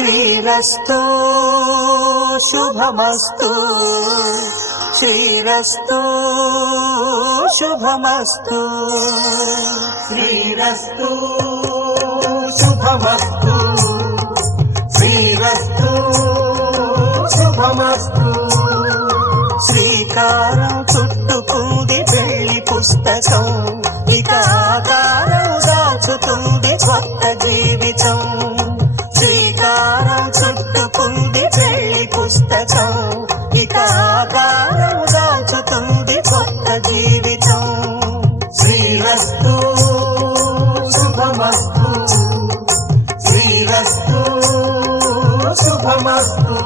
శ్రీరస్తు శుభమస్తు శ్రీరస్తు శుభమస్తు శ్రీరస్తు శుభమస్తు శ్రీరస్తు శుభమస్తు శ్రీకారం చుట్టుకుంది పెళ్లి పుస్తకం ఇక ఆకారం దాచుతుంది కొత్త జీవితం శ్రీకారం చుట్టుకుంది పెళ్లి పుస్తకం ఇక ఆకారం దాచుతుంది కొత్త జీవితం శ్రీరస్తు శుభమస్తు శ్రీరస్తు శుభమస్తు